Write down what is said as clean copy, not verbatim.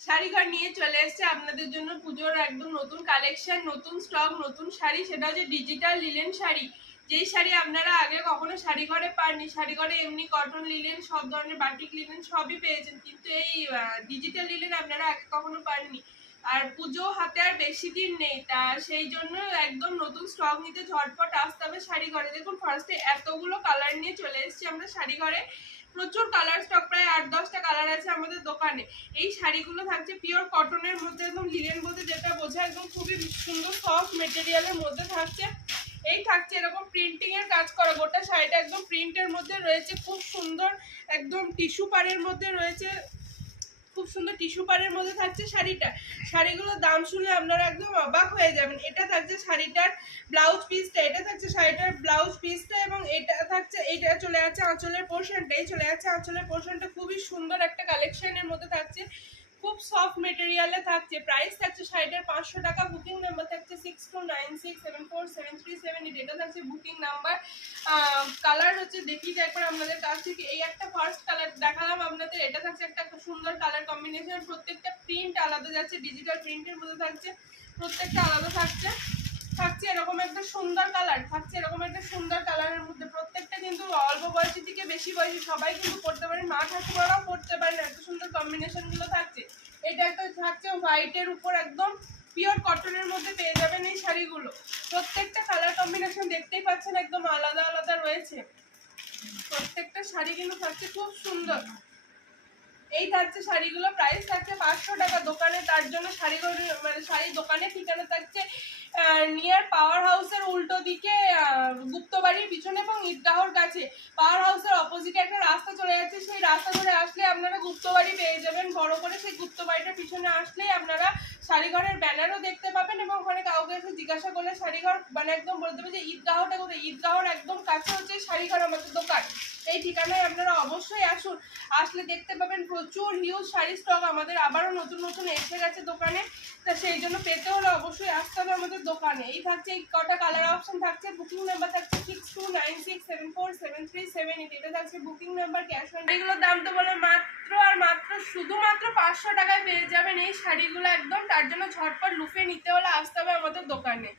শাড়িঘর নিয়ে চলে এসেছে আপনাদের জন্য পুজোর একদম নতুন কালেকশন, নতুন স্টক, নতুন শাড়ি। সেটা হচ্ছে ডিজিটাল লিলেন শাড়ি। যেই শাড়ি আপনারা আগে কখনো শাড়িঘরে পাননি। শাড়িঘরে এমনি কটন লিলেন, সব ধরনের বাটিক লিলেন সবই পেয়েছেন, কিন্তু এই ডিজিটাল লিলেন আপনারা আগে কখনো পাননি। আর পুজো হাতে আর বেশি দিন নেই, তা সেই জন্য একদম নতুন স্টক নিতে ঝটপট আসতে হবে শাড়িঘরে। দেখুন ফার্স্টে এতগুলো কালার নিয়ে চলে এসেছি আমরা শাড়িঘরে। প্রচুর কালার স্টক, প্রায় 8-10টা কালার আছে আমাদের দোকানে। এই শাড়িগুলো থাকছে পিওর কটনের মধ্যে, একদম লিনেন বলতে যেটা বোঝায়, একদম খুবই সুন্দর সফট মেটেরিয়ালের মধ্যে থাকছে। এই থাকছে এরকম প্রিন্টিং এর কাজ করা, গোটা শাড়িটা একদম প্রিন্টের মধ্যে রয়েছে, খুব সুন্দর একদম টিস্যু পাড়ের মধ্যে রয়েছে, খুব সুন্দর টিস্যু পাড়ের মধ্যে থাকছে শাড়িটা। শাড়িগুলোর দাম শুনলে আপনারা একদম অবাক হয়ে যাবেন। এটা থাকছে শাড়িটার ব্লাউজ পিসটা, এটা থাকছে শাড়িটার ব্লাউজ পিসটা, এবং এটা থাকছে, এইটা চলে যাচ্ছে আঁচলের পোর্শনটা, এই চলে যাচ্ছে আঁচলের পোর্শনটা। খুবই সুন্দর একটা কালেকশনের মধ্যে থাকছে, খুব সফট মেটেরিয়ালে থাকছে। প্রাইস থাকছে শাড়িটার 500 টাকা। বুকিং নাম্বার থাকছে 6296747378। এটা থাকছে বুকিং নাম্বার। কালার হচ্ছে দেখি একবার আপনাদের কাছ থেকে। এই একটা ফার্স্ট কালার দেখালাম আপনাদের, এটা থাকছে একটা সুন্দর কালার কম্বিনেশন। প্রত্যেকটা প্রিন্ট আলাদা যাচ্ছে, ডিজিটাল প্রিন্টের মধ্যে থাকছে, প্রত্যেকটা আলাদা থাকছে। থাকছে এরকম একটা সুন্দর কালার, থাকছে এরকম একটা সুন্দর কালারের মধ্যে। প্রত্যেকটা কিন্তু অল্প বয়সী থেকে বেশি বয়সী সবাই কিন্তু পড়তে পারেন, মা ঠাকুমারাও পড়তে পারেন, এত সুন্দর কম্বিনেশন গুলো থাকছে। এটা একটা থাকছে হোয়াইটের উপর, একদম পিওর কটনের মধ্যে পেয়ে যাবেন এই শাড়িগুলো। প্রত্যেকটা কালার কম্বিনেশন দেখতেই পাচ্ছেন একদম আলাদা আলাদা রয়েছে। প্রত্যেকটা শাড়ি কিন্তু থাকছে খুব সুন্দর। এই থাকছে শাড়িগুলো, প্রাইস থাকছে 500 টাকা দোকানে। তার জন্য শাড়িগুলো মানে শাড়ির দোকানের ঠিকানা থাকছে নিয়ার পাওয়ার হাউসের উল্টো দিকে, গুপ্তবাড়ির পিছনে এবং ঈদগাহর কাছে। পাওয়ার হাউসের অপোজিটে একটা রাস্তা চলে যাচ্ছে, সেই রাস্তা ধরে আসলে আপনারা গুপ্তবাড়ি পেয়ে যাবেন বড় করে। সেই গুপ্তবাড়িটার পিছনে আসলেই আপনারা শাড়িঘরের ব্যানারও দেখতে পাবেন, এবং ওখানে কাউকে এসে জিজ্ঞাসা করলে শাড়িঘর মানে একদম বলতে হবে যে ঈদগাহটা কোথায়। ঈদগাহর একদম কাছে হচ্ছে শাড়িঘর আমাদের দোকান। এই ঠিকানায় আপনারা অবশ্যই আসুন, আসলে দেখতে পাবেন প্রচুর হিউজ শাড়ি স্টক আমাদের আবারও নতুন নতুন এসে গেছে দোকানে। তা সেই জন্য পেতে হলে অবশ্যই আসতে হবে আমাদের দোকানে। এই থাকছে, এই কটা কালার অপশন থাকছে। বুকিং নাম্বার থাকছে 6296747378। এটা থাকছে বুকিং নাম্বার। ক্যাশ অন এগুলোর দাম তো বলে মাত্র আর মাত্র শুধুমাত্র 500 টাকায় পেয়ে যাবেন এই শাড়িগুলো একদম। তার জন্য ঝটপট লুফে নিতে হলে আসতে হবে আমাদের দোকানে।